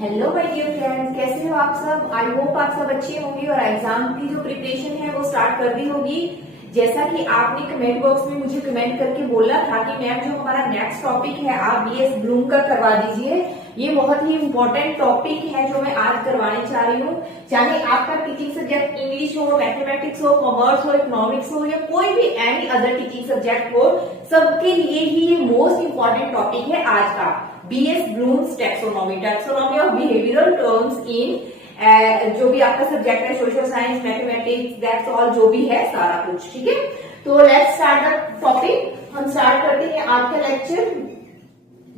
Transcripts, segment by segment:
Hello my dear friends, कैसे हो आप सब। आई होप आप सब अच्छे होंगे और एग्जाम की जो प्रिपरेशन है वो स्टार्ट कर दी होगी। जैसा कि आपने कमेंट बॉक्स में मुझे कमेंट करके बोला था कि मैम जो हमारा नेक्स्ट टॉपिक है आप बीएस ब्लूम का करवा दीजिए। ये बहुत ही इम्पोर्टेंट टॉपिक है जो मैं आज करवाने चाह रही हूँ। चाहे आपका टीचिंग सब्जेक्ट इंग्लिश हो, मैथमेटिक्स हो, कॉमर्स हो, इकोनॉमिक्स हो या कोई भी एनी अदर टीचिंग सब्जेक्ट हो, सबके लिए ही ये मोस्ट इम्पोर्टेंट टॉपिक है आज का। BS Bloom's taxonomy of behavioural terms in जो भी आपका सब्जेक्ट है, social science, mathematics, that's all, जो भी है सारा कुछ, ठीक है। तो लेट्स स्टार्ट द टॉपिक। हम स्टार्ट करते हैं आज का लेक्चर,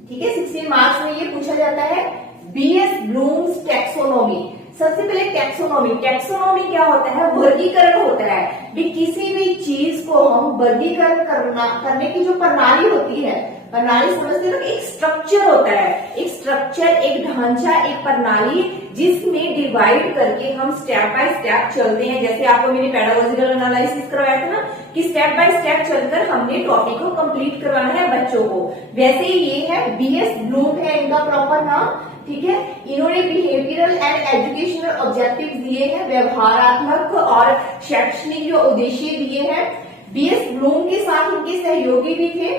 ठीक है। 16 मार्क्स में ये पूछा जाता है बीएस ब्लूम्स टैक्सोनॉमी। सबसे पहले टैक्सोनॉमी क्या होता है? वर्गीकरण होता है कि किसी भी चीज को हम वर्गीकरण करने की जो प्रणाली होती है, प्रणाली समझते हो, एक स्ट्रक्चर होता है, एक स्ट्रक्चर, एक ढांचा, एक प्रणाली जिसमें डिवाइड करके हम स्टेप बाय स्टेप चलते हैं। जैसे आपको मैंने पेडागोजिकल एनालिसिस करवाया था ना कि स्टेप बाय स्टेप चलकर हमने टॉपिक को कंप्लीट करवाना है बच्चों को, वैसे ही ये है बीएस ब्लूम है इनका प्रॉपर नाम, ठीक है। इन्होंने बिहेवियरल एंड एजुकेशनल ऑब्जेक्टिव्स दिए हैं, व्यवहारात्मक और शैक्षणिक जो उद्देश्य दिए हैं। बीएस ब्लूम के साथ इनके सहयोगी भी थे,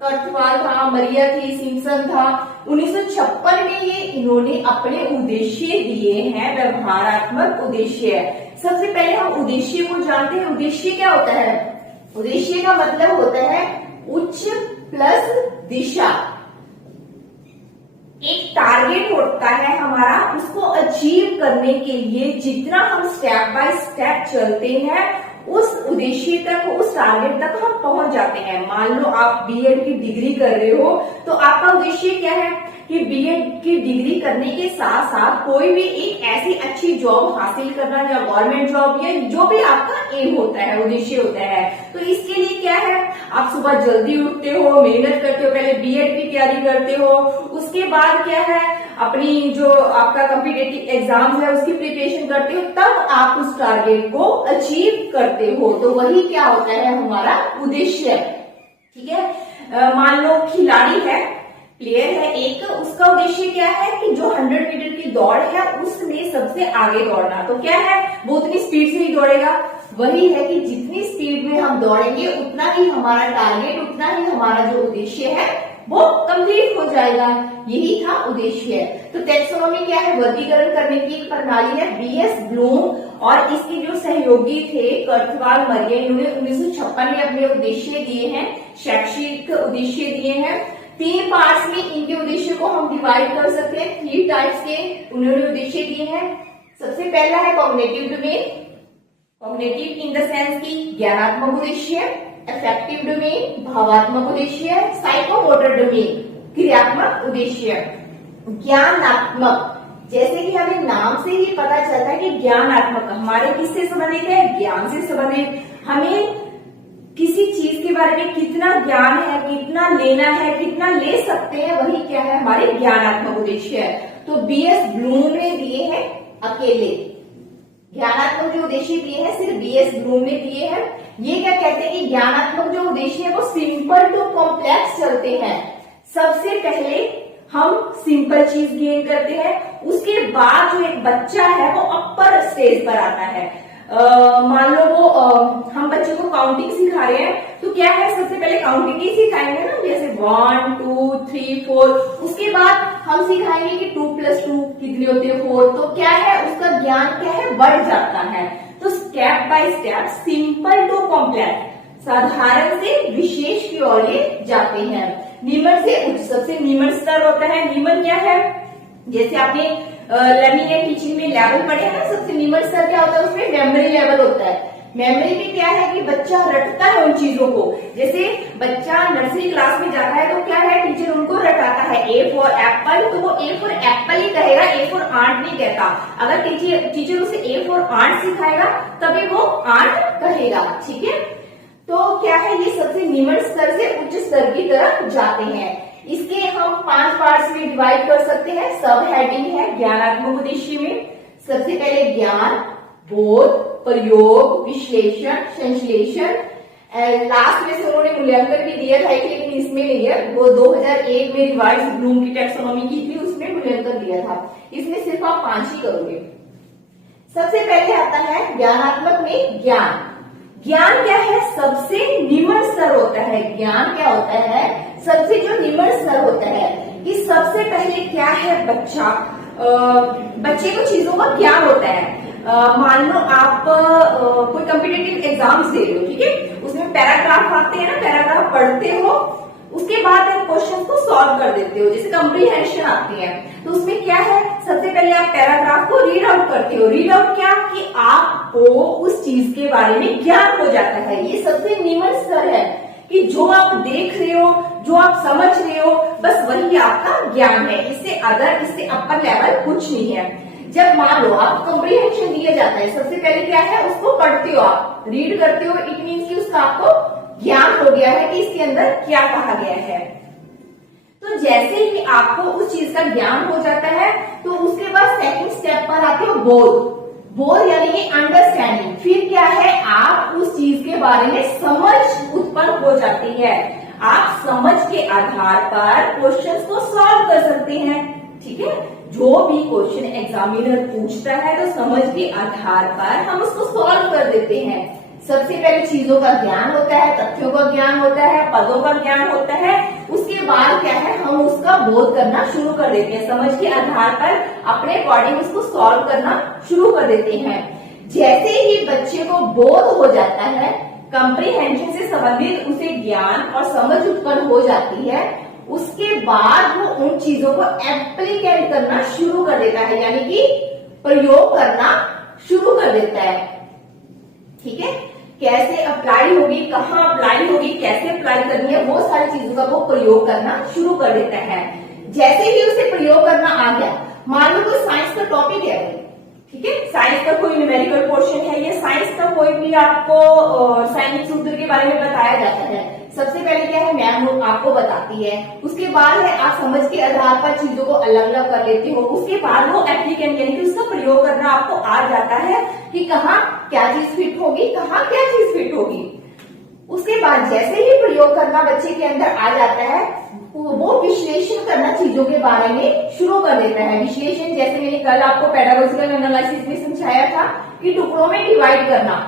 कर्थवाल था, मरिया थी, सिम्पसन था। 1956 में ये इन्होंने अपने उद्देश्य दिए हैं, व्यवहारात्मक उद्देश्य। सबसे पहले हम उद्देश्य को जानते हैं। उद्देश्य क्या होता है? उद्देश्य का मतलब होता है उच्च प्लस दिशा। एक टारगेट होता है हमारा, उसको अचीव करने के लिए जितना हम स्टेप बाय स्टेप चलते हैं उस उद्देश्य तक, उस टारगेट तक हम पहुंच जाते हैं। मान लो आप बीएड की डिग्री कर रहे हो तो आपका उद्देश्य क्या है कि बीएड की डिग्री करने के साथ साथ कोई भी एक ऐसी अच्छी जॉब हासिल करना, या गवर्नमेंट जॉब, या जो भी आपका एम होता है, उद्देश्य होता है। तो इसके लिए क्या है, आप सुबह जल्दी उठते हो, मेहनत करते हो, पहले बीएड की तैयारी करते हो, उसके बाद क्या है अपनी जो आपका कॉम्पिटिटिव एग्जाम है उसकी प्रिपरेशन करते हो, तब आप उस टारगेट को अचीव करते हो। तो वही क्या होता है हमारा उद्देश्य, ठीक है। मान लो खिलाड़ी है, प्लेयर है एक, उसका उद्देश्य क्या है कि जो 100 मीटर की दौड़ है उसमें सबसे आगे दौड़ना। तो क्या है, वो उतनी स्पीड से ही दौड़ेगा। वही है कि जितनी स्पीड में हम दौड़ेंगे उतना ही हमारा टारगेट, उतना ही हमारा जो उद्देश्य है वो कंप्लीट हो जाएगा। यही था उद्देश्य। तो टैक्सोनॉमी क्या है? वर्गीकरण करने की एक प्रणाली है। बीएस ब्लूम और इसके जो सहयोगी थे कर्थवाल, मरिया, इन्होंने 1956 में अपने उद्देश्य दिए हैं, शैक्षिक उद्देश्य दिए हैं। 3 पार्ट्स में इनके उद्देश्य को हम डिवाइड कर सकते हैं। 3 टाइप्स के उन्होंने उद्देश्य दिए हैं। सबसे पहला है cognitive domain, cognitive in the sense की ज्ञानात्मक उद्देश्य, अफेक्टिव डोमेन भावात्मक उद्देश्य, साइकोमोटर डोमेन क्रियात्मक उद्देश्य। ज्ञानात्मक, जैसे कि हमें नाम से ही पता चलता है कि ज्ञानात्मक हमारे किससे संबंधित है? ज्ञान से संबंधित। हमें किसी चीज के बारे में कितना ज्ञान है, कितना लेना है, कितना ले सकते हैं, वही क्या है हमारे ज्ञानात्मक उद्देश्य है। तो बीएस ब्लूम ने दिए हैं अकेले ज्ञानात्मक जो उद्देश्य दिए हैं, सिर्फ बीएस ब्लूम ने दिए हैं। ये क्या कहते हैं कि ज्ञानात्मक जो उद्देश्य है वो सिंपल टू कॉम्प्लेक्स चलते हैं। सबसे पहले हम सिंपल चीज गेन करते हैं, उसके बाद जो एक बच्चा है वो अपर स्टेज पर आता है। मान लो वो हम बच्चे को काउंटिंग सिखा रहे हैं, तो क्या है सबसे पहले काउंटिंग ही सिखाएंगे ना, जैसे 1 2 3 4। उसके बाद हम सिखाएंगे कि 2 + 2 कितने होते हैं, 4। तो क्या है उसका ज्ञान क्या है, बढ़ जाता है। तो step by step, simple to complex, साधारण से विशेष की ओर ये जाते हैं। निम्न से उच्च, सबसे निम्न स्तर होता है। निम्न क्या है, जैसे आपने लर्निंग एंड टीचिंग में लेवल पढ़े हैं ना, सबसे निम्न स्तर क्या होता है, उसमें मेमोरी लेवल होता है। मेमोरी में क्या है कि बच्चा रटता है उन चीजों को। जैसे बच्चा नर्सरी क्लास में जाता है तो क्या है, टीचर उनको रटाता है A फॉर एप्पल, तो वो A फॉर एप्पल ही कहेगा, A फॉर आंट नहीं कहता। अगर टीचर उसे A फॉर आंट सिखाएगा तभी वो आंट कहेगा, ठीक है। तो क्या है, ये सबसे निम्न स्तर से उच्च स्तर की तरफ जाते हैं। इसके हम 5 पार्ट्स में डिवाइड कर सकते हैं। सब हेडिंग है ज्ञानात्मक उद्देश्य में। सबसे पहले ज्ञान, बोध, प्रयोग, विश्लेषण, संश्लेषण, लास्ट में से उन्होंने मूल्यांकन भी दिया था लेकिन इसमें नहीं है, वो 2001 में रिवाइज ब्लूम की टैक्सोनॉमी की थी, उसमें मूल्यांकन दिया था। इसमें सिर्फ आप 5 ही करोगे। सबसे पहले आता है ज्ञानात्मक में ज्ञान। ज्ञान क्या है? सबसे निम्न स्तर होता है। ज्ञान क्या होता है? सबसे जो निम्न स्तर होता है कि सबसे पहले क्या है बच्चे को चीजों का ज्ञान होता है। मान लो आप कोई कॉम्पिटिटिव एग्जाम्स दे रहे हो, ठीक है, उसमें पैराग्राफ आते हैं ना, पैराग्राफ पढ़ते हो, उसके बाद आप क्वेश्चन को सॉल्व कर देते हो, जैसे कॉम्प्रीहेंशन आती है। तो उसमें क्या है, सबसे पहले आप पैराग्राफ को रीड आउट करते हो। रीड आउट क्या कि आपको उस चीज के बारे में ज्ञान हो जाता है। ये सबसे निम्न स्तर है कि जो आप देख रहे हो, जो आप समझ रहे हो, बस वही आपका ज्ञान है। इससे अपर लेवल कुछ नहीं है। जब मान लो आप कॉम्प्रीहेंशन दिया जाता है, सबसे पहले क्या है, उसको पढ़ते हो, आप रीड करते हो, इट मीन्स कि उसका आपको ज्ञान हो गया है कि इसके अंदर क्या कहा गया है। तो जैसे ही आपको उस चीज का ज्ञान हो जाता है तो उसके बाद सेकंड स्टेप पर आते हो बोध। बोध यानी कि अंडरस्टैंडिंग। फिर क्या है, आप उस चीज के बारे में समझ उत्पन्न हो जाती है। आप समझ के आधार पर क्वेश्चंस को सॉल्व कर सकते हैं, ठीक है। जो भी क्वेश्चन एग्जामिनर पूछता है तो समझ के आधार पर हम उसको सॉल्व कर देते हैं। सबसे पहले चीजों का ज्ञान होता है, तथ्यों का ज्ञान होता है, पदों का ज्ञान होता है। उसके बाद क्या है, हम उसका बोध करना शुरू कर देते हैं। समझ के आधार पर अपने अकॉर्डिंग उसको सॉल्व करना शुरू कर देते हैं। जैसे ही बच्चे को बोध हो जाता है, कॉम्प्रीहेंशन से संबंधित उसे ज्ञान और समझ उत्पन्न हो जाती है, उसके बाद वो उन चीजों को एप्लीकेट करना शुरू कर देता है, यानी कि प्रयोग करना शुरू कर देता है, ठीक है। कैसे अप्लाई होगी, कहाँ अप्लाई होगी, कैसे अप्लाई करनी है, वो सारी चीजों का वो प्रयोग करना शुरू कर देता है। जैसे ही उसे प्रयोग करना आ गया, मान लो कोई साइंस का टॉपिक है, ठीक है, साइंस का कोई न्यूमेरिकल पोर्शन है, या साइंस का कोई भी आपको सैनिक सूत्र के बारे में बताया जाता है। सबसे पहले क्या है, मैम आपको बताती है, उसके बाद है आप समझ के आधार पर चीजों को अलग अलग कर लेते हो, उसके बाद वो एप्लीकेंट यानी कि उसका प्रयोग करना आपको आ जाता है कि कहाँ क्या चीज फिट होगी, कहाँ क्या चीज फिट होगी। उसके बाद जैसे ही प्रयोग करना बच्चे के अंदर आ जाता है, वो विश्लेषण करना चीजों के बारे में शुरू कर देता है। विश्लेषण जैसे मैंने कल आपको पेडागोजिकल एनालिसिस में समझाया था कि टुकड़ों में डिवाइड करना,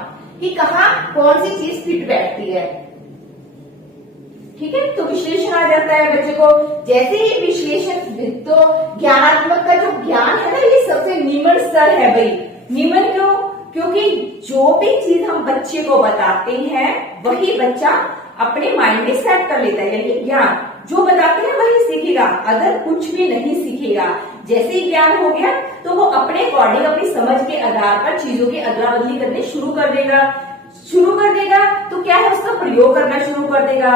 कि कहाँ कौन सी चीज फिट बैठती है, ठीक है। तो विश्लेषण आ जाता है बच्चे को। जैसे ही विश्लेषण, तो ज्ञानात्मक का जो ज्ञान है ना, ये सबसे निम्न स्तर है भाई। निम्न क्यों? क्योंकि जो भी चीज हम बच्चे को बताते हैं वही बच्चा अपने माइंड में सेट कर लेता है, यानी ज्ञान जो बताते हैं वही सीखेगा, अदर कुछ भी नहीं सीखेगा। जैसे ही ज्ञान हो गया तो वो अपने अकॉर्डिंग अपनी समझ के आधार पर चीजों की अदला बदली करने शुरू कर देगा। तो क्या है, उसका प्रयोग करना शुरू कर देगा।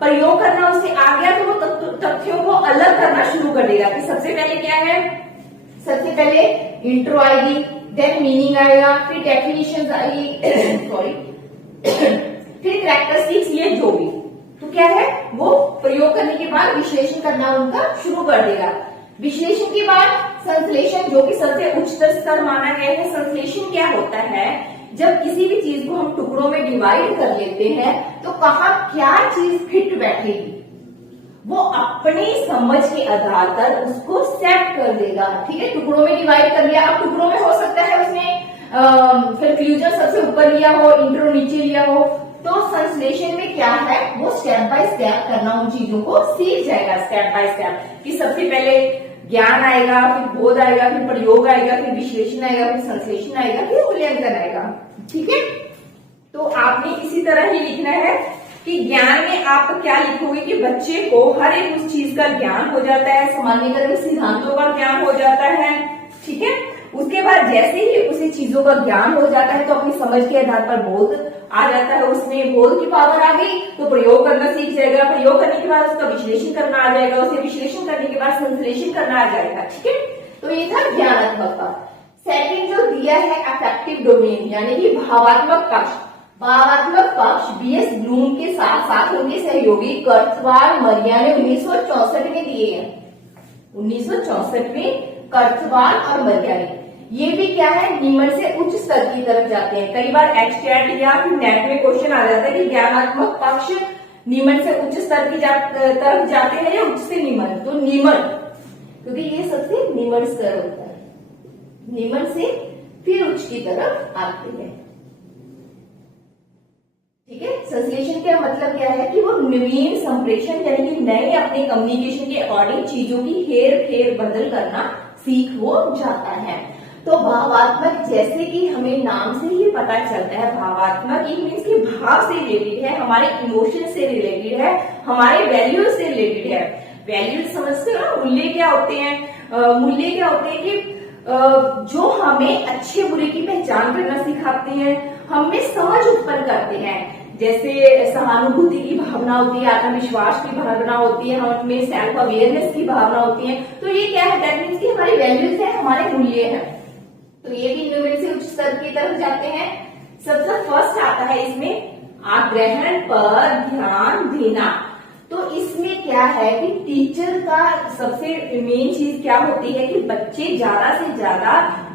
प्रयोग करना उससे आ गया तो वो तथ्यों को अलग करना शुरू कर देगा। कि सबसे पहले क्या है, सबसे पहले इंट्रो आएगी, देन मीनिंग आएगा, फिर डेफिनेशंस आएगी सॉरी फिर कैरेक्टरिस्टिक्स, ये जो भी। तो क्या है, वो प्रयोग करने के बाद विश्लेषण करना उनका शुरू कर देगा। विश्लेषण के बाद संश्लेषण, जो कि सबसे उच्चतर स्तर माना गया है। संश्लेषण क्या होता है, जब किसी भी चीज को हम टुकड़ों में डिवाइड कर लेते हैं तो कहाँ क्या चीज फिट बैठेगी, वो अपनी समझ के आधार पर उसको सेट कर देगा, ठीक है। टुकड़ों में डिवाइड कर लिया, अब टुकड़ों में हो सकता है उसने कंक्लूजन सबसे ऊपर लिया हो, इंट्रो नीचे लिया हो। तो संश्लेषण में क्या है, वो स्टेप बाय स्टेप करना उन चीजों को सीख जाएगा, स्टेप बाय स्टेप। कि सबसे पहले ज्ञान आएगा, फिर बोध आएगा, फिर प्रयोग आएगा, फिर विश्लेषण आएगा, फिर संश्लेषण आएगा, फिर मूल्यांकन आएगा, ठीक है। तो आपने इसी तरह ही लिखना है कि ज्ञान में आप क्या लिखोगे कि बच्चे को हर एक उस चीज का ज्ञान हो जाता है, सामान्यीकरण सिद्धांतों का ज्ञान हो जाता है, ठीक है। उसके बाद जैसे ही उसे चीजों का ज्ञान हो जाता है तो अपनी समझ के आधार पर बोध आ जाता है, उसमें बोध की पावर आ गई तो प्रयोग करना सीख जाएगा। प्रयोग करने के बाद उसका विश्लेषण करना आ जाएगा, उसे विश्लेषण करने के बाद संश्लेषण करना आ जाएगा, ठीक है। तो ये था ज्ञानात्मक का। सेकंड जो दिया है अफेक्टिव डोमेन, यानी कि भावात्मक पक्ष। भावात्मक पक्ष बीएस ब्लूम के साथ साथ उनके सहयोगी कर्थवाल मरिया ने 1964 में दिए हैं। 1964 में कर्थवाल और मरिया ने ये भी क्या है, निम्न से उच्च स्तर की तरफ जाते हैं। कई बार एचटीआरटी या फिर नेट में क्वेश्चन आ जाता है कि ज्ञानात्मक पक्ष निम्न से उच्च स्तर की तरफ जाते हैं या उच्च से निम्न, तो निम्न, क्योंकि ये सबसे निम्न स्तर होता है, निम्न से फिर उच्च की तरफ आते हैं। ठीक है, संश्लेषण का मतलब क्या है कि वो नवीन संप्रेषण यानी कि नए अपने कम्युनिकेशन के अकॉर्डिंग चीजों की हेर फेर बदल करना सीख वो जाता है। तो भावात्मक, जैसे कि हमें नाम से ही पता चलता है, भावात्मक ये मीन्स कि भाव से रिलेटेड है, हमारे इमोशन से रिलेटेड है, हमारे वैल्यू से रिलेटेड है। वैल्यूज समझते हो, मूल्य क्या होते हैं? मूल्य क्या होते हैं कि जो हमें अच्छे बुरे की पहचान करना सिखाते हैं, हमें समझ उत्पन्न करते हैं। जैसे सहानुभूति की भावना होती है, आत्मविश्वास की भावना होती है, हमें सेल्फ अवेयरनेस की भावना होती है। तो ये क्या है, दैट मीन्स कि हमारी वैल्यूज है, हमारे मूल्य है। तो ये भी निम्न से उच्च स्तर की तरफ जाते हैं। सबसे फर्स्ट आता है इसमें आग्रहण पर ध्यान देना। तो इसमें क्या है कि टीचर का सबसे मेन चीज क्या होती है कि बच्चे ज्यादा से ज्यादा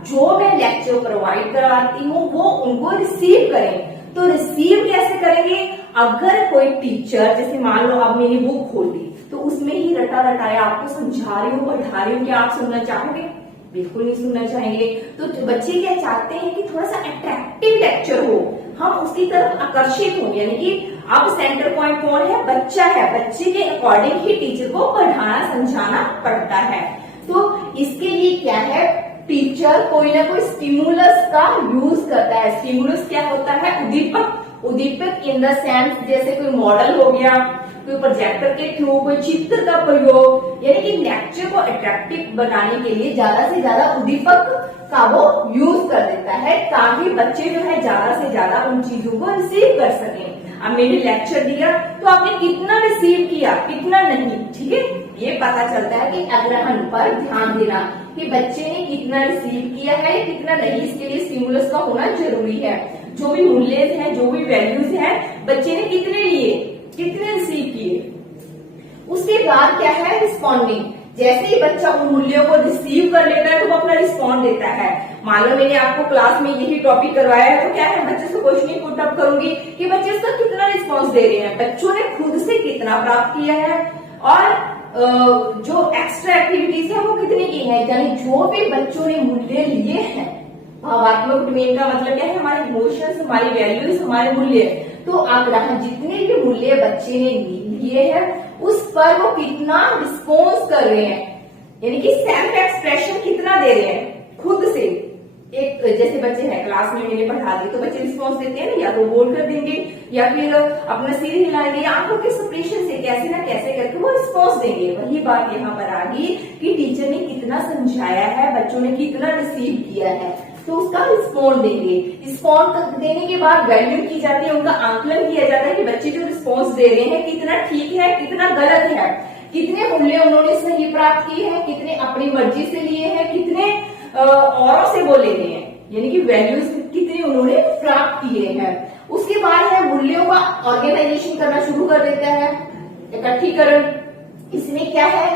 जो मैं लेक्चर प्रोवाइड करवाती हूँ वो उनको रिसीव करें। तो रिसीव कैसे करेंगे? अगर कोई टीचर, जैसे मान लो अब मैंने बुक खोल दी तो उसमें ही रटा रटाया आपको समझा रही हूँ, पढ़ा रही हूँ, क्या आप सुनना चाहोगे? बिल्कुल नहीं सुनना चाहेंगे। तो बच्चे क्या चाहते हैं कि थोड़ा सा अट्रैक्टिव लेक्चर हो, हम उसकी तरफ आकर्षित हो, यानी कि अब सेंटर पॉइंट कौन है? बच्चा है। बच्चे के अकॉर्डिंग ही टीचर को पढ़ाना समझाना पड़ता है। तो इसके लिए क्या है, टीचर कोई ना कोई स्टिमुलस का यूज करता है। स्टिमुलस क्या होता है? उद्दीपक। उद्दीपक इन द सेंस जैसे कोई मॉडल हो गया, कोई प्रोजेक्टर के थ्रू कोई चित्र का प्रयोग, यानी कि लेक्चर को अट्रैक्टिव बनाने के लिए ज्यादा से ज्यादा उद्दीपक का वो यूज कर देता है, ताकि बच्चे जो है ज्यादा से ज्यादा उन चीजों को रिसीव कर सकें। अब मैंने लेक्चर दिया तो आपने कितना रिसीव किया, कितना नहीं, ठीक है, ये पता चलता है कि आग्रहण पर ध्यान देना कि बच्चे ने कितना रिसीव किया है, कितना नहीं। इसके लिए स्टिमुलस का होना जरूरी है। जो भी मूल्य हैं, जो भी वैल्यूज हैं, बच्चे ने कितने लिए, कितने रिसीव किए। उसके बाद क्या है, रिस्पॉन्डिंग। जैसे ही बच्चा उन मूल्यों को रिसीव कर लेता है तो वो अपना रिस्पॉन्ड देता है। मान लो मैंने आपको क्लास में यही टॉपिक करवाया है, तो क्या है, बच्चे से क्वेश्चन पुट अप करूंगी कि बच्चे इसका कितना रिस्पॉन्स दे रहे हैं, बच्चों ने खुद से कितना प्राप्त किया है, और जो एक्स्ट्रा एक्टिविटीज है वो कितनी की है, यानी जो भी बच्चों ने मूल्य लिए हैं। भावात्मक डोमेन का मतलब क्या है, हमारे इमोशंस, हमारी वैल्यूज, हमारे मूल्य। तो आग्रहण, जितने भी मूल्य बच्चे ने लिए हैं उस पर वो कितना रिस्पॉन्स कर रहे हैं, यानी कि सेल्फ एक्सप्रेशन कितना दे रहे हैं खुद से। एक जैसे बच्चे हैं, क्लास में मैंने पढ़ा दी तो बच्चे रिस्पॉन्स देते हैं ना, या तो बोल कर देंगे या फिर अपना सिर हिलाएंगे या आंखों के एक्सप्रेशन से कैसे ना कैसे करके वो रिस्पॉन्स देंगे। वही बात यहाँ पर आ गई कि टीचर ने कितना समझाया है, बच्चों ने कितना रिसीव किया है, तो उसका रिस्पॉन्ड देंगे। रिस्पॉन्ड देने के बाद वैल्यू की जाती है, उनका आंकलन किया जाता है कि बच्चे जो रिस्पॉन्स दे रहे हैं कितना ठीक है, कितना गलत है, कितने मूल्य उन्होंने सही प्राप्त किए हैं, कितने अपनी मर्जी से लिए हैं, कितने औरों से बोले गए हैं, यानी कि वैल्यूज कितने उन्होंने प्राप्त किए हैं। उसके बाद है मूल्यों का ऑर्गेनाइजेशन करना शुरू कर देता है, इकट्ठीकरण। इसमें क्या है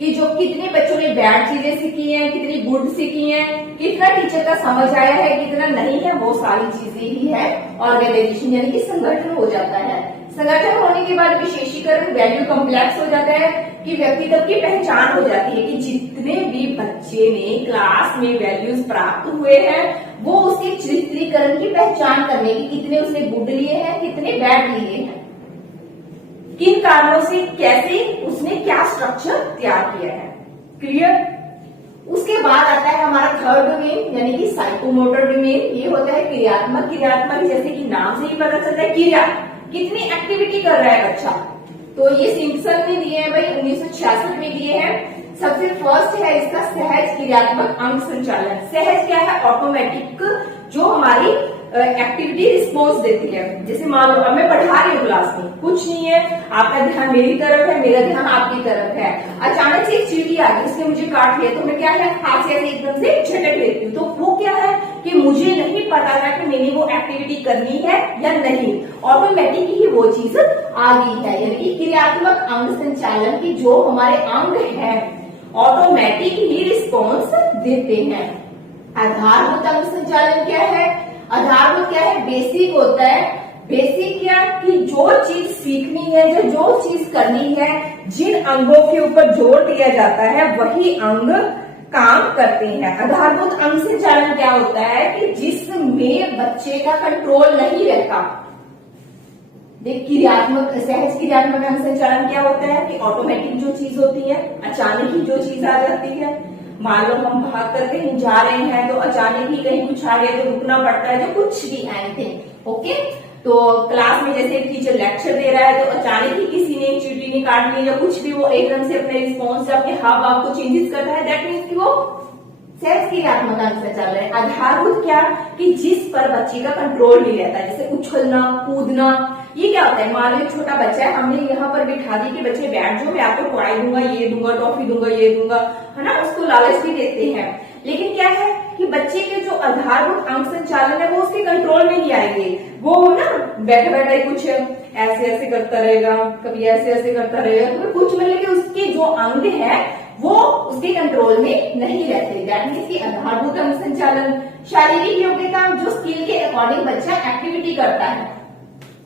कि जो कितने बच्चों ने बैड चीजें सीखी हैं, कितनी गुड सीखी हैं, कितना टीचर का समझ आया है, कितना नहीं है, वो सारी चीजें ही है ऑर्गेनाइजेशन, यानी कि संगठन हो जाता है। संगठन होने के बाद विशेषीकरण, वैल्यू कॉम्प्लेक्स हो जाता है कि व्यक्तित्व की पहचान हो जाती है कि जितने भी बच्चे ने क्लास में वैल्यूज प्राप्त हुए हैं वो उसके चित्रीकरण की पहचान करने की, कितने उसने गुड लिए हैं, कितने बैड लिए हैं, किन कारणों से, कैसे उसने क्या स्ट्रक्चर तैयार किया है। क्लियर? उसके बाद आता है हमारा थर्ड डोमेन, यानी कि साइकोमोटर डोमेन। ये होता है क्रियात्मक। क्रियात्मक जैसे कि नाम से ही पता चलता है, क्रिया, कितनी एक्टिविटी कर रहा है बच्चा। तो ये सिम्पसन ने दिए हैं भाई, 1966 में दिए हैं। सबसे फर्स्ट है इसका सहज क्रियात्मक अंग संचालन। सहज क्या है? ऑटोमेटिक, जो हमारी एक्टिविटी रिस्पॉन्स देती है। जैसे मान लो अब मैं पढ़ा रही हूँ क्लास में, कुछ नहीं है, आपका ध्यान मेरी तरफ है, मेरा ध्यान आपकी तरफ है, अचानक से एक चींटी आ गई, उसने मुझे काट लिया, तो मैं क्या है, हाथ से ऐसे एकदम से झटक लेती हूँ। तो वो क्या है कि मुझे नहीं पता था कि मैंने वो एक्टिविटी करनी है या नहीं, ऑटोमेटिक ही वो चीज आ गई है। यानी कि क्रियात्मक अंग संचालन की जो हमारे अंग है ऑटोमेटिक ही रिस्पॉन्स देते हैं। आधारभूत अंग संचालन क्या है? आधारभूत क्या है? बेसिक होता है। बेसिक क्या कि जो चीज सीखनी है, जो चीज करनी है, जिन अंगों के ऊपर जोर दिया जाता है वही अंग काम करते हैं। आधारभूत अंग संचालन क्या होता है कि जिसमें बच्चे का कंट्रोल नहीं रहता। देख, क्रियात्मक सहज क्रियात्मक अंग संचालन क्या होता है कि ऑटोमेटिक जो चीज होती है, अचानक ही जो चीज आ जाती है। मान लो हम भाग कर कहीं जा रहे हैं तो अचानक ही कहीं कुछ आ गया तो रुकना पड़ता है, जो कुछ भी एनीथिंग। ओके, तो क्लास में जैसे टीचर लेक्चर दे रहा है तो अचानक ही किसी ने एक चींटी ने काट ली या कुछ भी, वो एकदम से अपने रिस्पॉन्स से अपने हाव भाव को चेंजेस करता है, दैट मीन्स कि वो सहज क्रियात्मक अंग संचालन है। आधारभूत क्या कि जिस पर बच्चे का कंट्रोल नहीं रहता, जैसे उछलना, कूदना, ये क्या होता है? मान लो एक छोटा बच्चा है, हमने यहाँ पर बिठा दी कि बच्चे बैठ जाओ, मैं आपको टॉय दूंगा, ये दूंगा, टॉफी दूंगा, ये दूंगा, है ना, उसको लालच भी देते हैं। लेकिन क्या है कि बच्चे के जो आधारभूत अंग संचालन है वो उसके कंट्रोल में नहीं आएंगे। वो ना बैठे बैठे कुछ ऐसे ऐसे करता रहेगा, कभी ऐसे ऐसे करता रहेगा, तो कुछ मतलब कि उसके जो अंग है वो उसके कंट्रोल में नहीं रहते। दैट मीन्स कि आधारभूत अंग संचालन। शारीरिक योग्यता, जो स्किल के अकॉर्डिंग बच्चा एक्टिविटी करता है,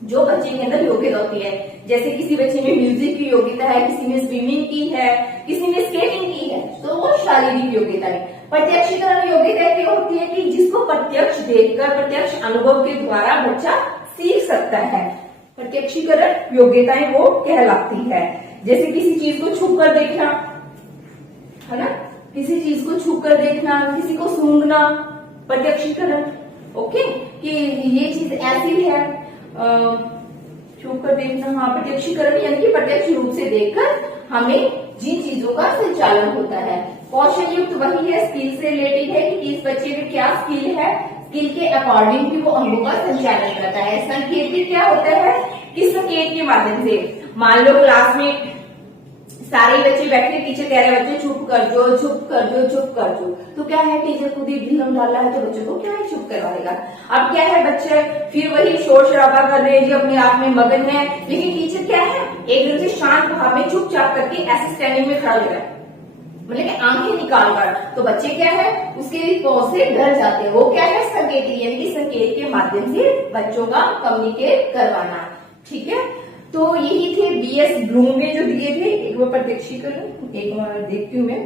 जो बच्चे के अंदर योग्यता होती है। जैसे किसी बच्चे में म्यूजिक की योग्यता है, किसी में स्विमिंग की है, किसी में स्केटिंग की है, तो वो शारीरिक योग्यता है। प्रत्यक्षीकरण योग्यता क्या होती है कि जिसको प्रत्यक्ष देखकर, प्रत्यक्ष अनुभव के द्वारा बच्चा सीख सकता है। प्रत्यक्षीकरण योग्यताएं वो कहलाती है। जैसे किसी चीज को छू कर देखना, है ना, किसी चीज को छू कर देखना, किसी को सूंघना, प्रत्यक्षीकरण। ओके, कि ये चीज ऐसी है, छू कर देखना, हाँ, प्रत्यक्षीकरण यानी कि प्रत्यक्ष रूप से देखकर हमें जिन चीजों का संचालन होता है। कौशल युक्त वही है, स्किल से रिलेटेड है कि इस बच्चे में क्या स्किल है, स्किल के अकॉर्डिंग भी वो अंगों का संचालन करता है। संकेत क्या होता है कि संकेत के माध्यम से, मान लो क्लास में सारे बच्चे बैठे, टीचर कह रहे हैं बच्चे चुप कर जो, चुप कर जो, चुप कर जो, तो क्या है, टीचर खुद ही ढिलम डाला है तो बच्चों को क्या है, चुप करवाएगा। अब क्या है, बच्चे फिर वही शोर शराबा कर रहे हैं, जो अपने आप में मगन है, लेकिन टीचर क्या है, एकदम से शांत भाव में चुपचाप करके ऐसे स्टैंडिंग में खड़ा हो रहा है, मतलब कि आंखें निकाल कर, तो बच्चे क्या है उसके रिस्पॉन्स से डर जाते हैं। वो क्या है, संकेत, यानी कि संकेत के माध्यम से बच्चों का कम्युनिकेट करवाना। ठीक है, तो यही थे बीएस ब्लूम ने जो दिए थे। एक बार प्रत्यक्षीकरण एक बार देखती हूँ मैं।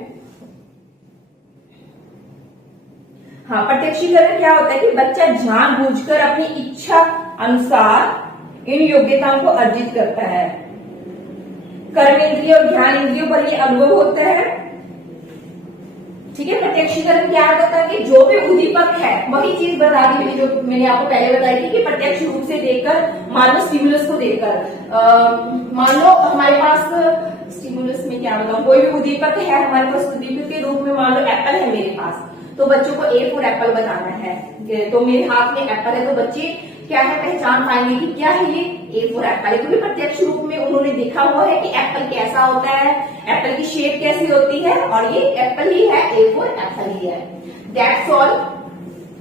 हाँ, प्रत्यक्षीकरण क्या होता है कि बच्चा जानबूझकर अपनी इच्छा अनुसार इन योग्यताओं को अर्जित करता है। कर्म इंद्रिय और ज्ञान इंद्रियों पर ये अनुभव होता है। ठीक है, प्रत्यक्षीकरण क्या होता है कि जो भी उद्दीपक है, वही चीज बता दी मैंने, जो मैंने आपको पहले बताई थी कि प्रत्यक्ष रूप से देखकर, मान लो स्टिमुलस को देखकर, मान लो हमारे पास स्टिमुलस में क्या बताऊं, कोई भी उद्दीपक है हमारे पास, उद्दीपक के रूप में मान लो एप्पल है मेरे पास, तो बच्चों को ए फॉर एप्पल बताना है, तो मेरे हाथ में एप्पल है, तो बच्चे क्या है पहचान पाएंगे कि क्या है ये, ए फॉर एप्पल है, क्योंकि प्रत्यक्ष रूप में उन्होंने देखा हुआ है कि एप्पल कैसा होता है, एप्पल की शेप कैसी होती है, और ये एप्पल ही है, ए फॉर एप्पल ही है। That's all.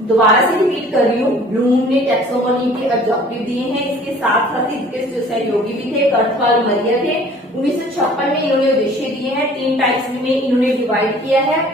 दोबारा से रिपीट कर रही हूँ, ब्लूम ने टैक्सोनॉमी के ऑब्जेक्टिव दिए हैं, इसके साथ साथ इसके जो सहयोगी भी थे, कर्थवाल मरिया थे। 1956 में इन्होंने विषय दिए हैं, 3 टाइप्स में इन्होंने डिवाइड किया है,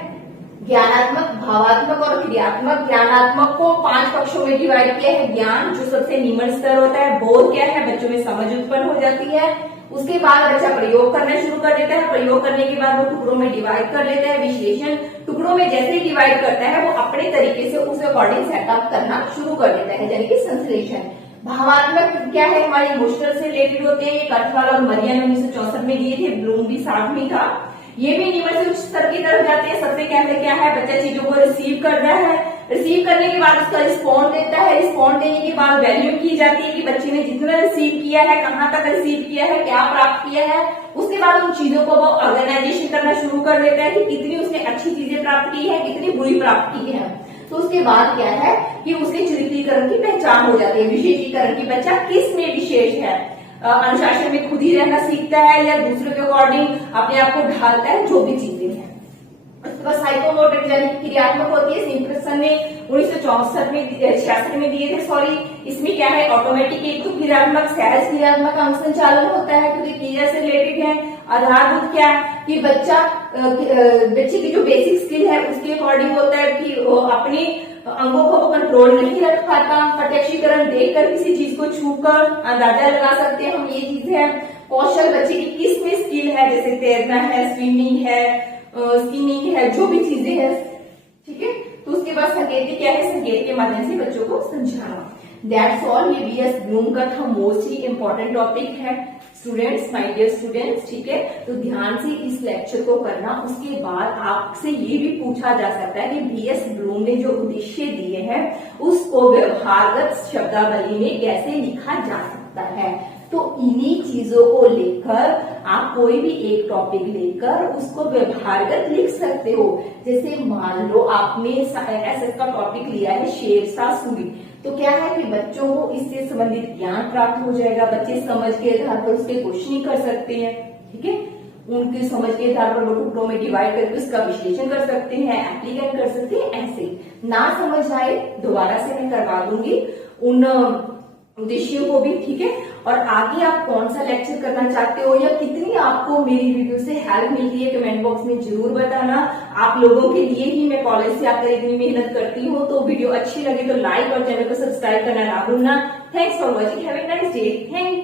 ज्ञानात्मक, भावात्मक और क्रियात्मक। ज्ञानात्मक को 5 पक्षों में डिवाइड किया है। ज्ञान जो सबसे निम्न स्तर होता है, बोध क्या है, बच्चों में समझ उत्पन्न हो जाती है, उसके बाद बच्चा प्रयोग करना शुरू कर देता है, प्रयोग करने के बाद वो टुकड़ों में डिवाइड कर लेता है, विश्लेषण, टुकड़ों में जैसे ही डिवाइड करता है वो अपने तरीके से उस अकॉर्डिंग सेटअप करना शुरू कर देता है, यानी कि संश्लेषण। भावात्मक क्या है, हमारी इमोशनल से रिलेटेड होते हैं, ये कर्थवाल और मरिया ने 1964 में दिए थे, ब्लूम भी साथ में था। ये भी निम्न से उच्च स्तर की तरफ जाते हैं। सबसे पहले क्या है, बच्चा चीजों को रिसीव करता है, रिसीव करने के बाद उसका रिस्पॉन्ड देता है, रिस्पॉन्ड देने के बाद वैल्यू की जाती है कि बच्चे ने जितना रिसीव किया है, कहाँ तक रिसीव किया है, क्या प्राप्त किया है। उसके बाद उन चीजों को वो ऑर्गेनाइजेशन करना शुरू कर देता है कि कितनी उसने अच्छी चीजें प्राप्त की है, कितनी बुरी प्राप्त की है। तो उसके बाद क्या है कि उसके चरित्रीकरण की पहचान हो जाती है, विशेषीकरण की, बच्चा किस में विशेष है, अनुशासन में खुद ही रहना सीखता है या दूसरों के अकॉर्डिंग अपने आप को ढालता है, जो भी चीजें हैं। उसके बाद साइकोमोटर यानी क्रियात्मक होती है, सिम्पसन ने 1964 में 66 में दिए थे, सॉरी। इसमें क्या है, ऑटोमेटिक एक तो क्रियात्मक, सहज क्रियात्मक अंग संचालन होता है क्योंकि क्रिया से रिलेटेड है, आधारभूत क्या है कि बच्चे की जो बेसिक स्किल है उसके अकॉर्डिंग होता है कि वो अपने अंगों को कंट्रोल नहीं रख पाता, प्रत्यक्षीकरण देखकर किसी चीज को छूकर अंदाजा लगा सकते हैं हम, ये चीज है। कौशल, बच्चे की किस में स्किल है, जैसे तैरना है, स्विमिंग है, जो भी चीजें हैं, ठीक है। तो उसके बाद संकेत क्या है, संकेत के माध्यम से बच्चों को समझाना। दैट्स ऑल, ये बीएस ब्लूम का था मोस्टली इंपॉर्टेंट टॉपिक है स्टूडेंट्स, माय डियर स्टूडेंट्स, ठीक है। तो ध्यान से इस लेक्चर को करना। उसके बाद आपसे ये भी पूछा जा सकता है कि बीएस ब्लूम ने जो उद्देश्य दिए हैं उसको व्यवहारगत शब्दावली में कैसे लिखा जा सकता है। तो इन्हीं चीजों को लेकर आप कोई भी एक टॉपिक लेकर उसको व्यवहारगत लिख सकते हो। जैसे मान लो आपने एसएस का टॉपिक लिया है शेरशाह सूरी, तो क्या है कि बच्चों को इससे संबंधित ज्ञान प्राप्त हो जाएगा, बच्चे समझ के आधार पर उसके क्वेश्चनिंग कर सकते हैं, ठीक है। उनकी समझ के आधार पर टुकड़ों में डिवाइड करके उसका विश्लेषण कर सकते हैं, एप्लीकेट कर सकते हैं। ऐसे ना समझ आए दोबारा से मैं करवा दूंगी उन उद्देश्यों को भी, ठीक है। और आगे आप कौन सा लेक्चर करना चाहते हो या कितनी आपको मेरी वीडियो से हेल्प मिलती है कमेंट बॉक्स में जरूर बताना। आप लोगों के लिए ही मैं कॉलेज से आकर इतनी मेहनत करती हूँ, तो वीडियो अच्छी लगे तो लाइक और चैनल को सब्सक्राइब करना ना भूलना। Thanks for watching, have a nice day, thank you.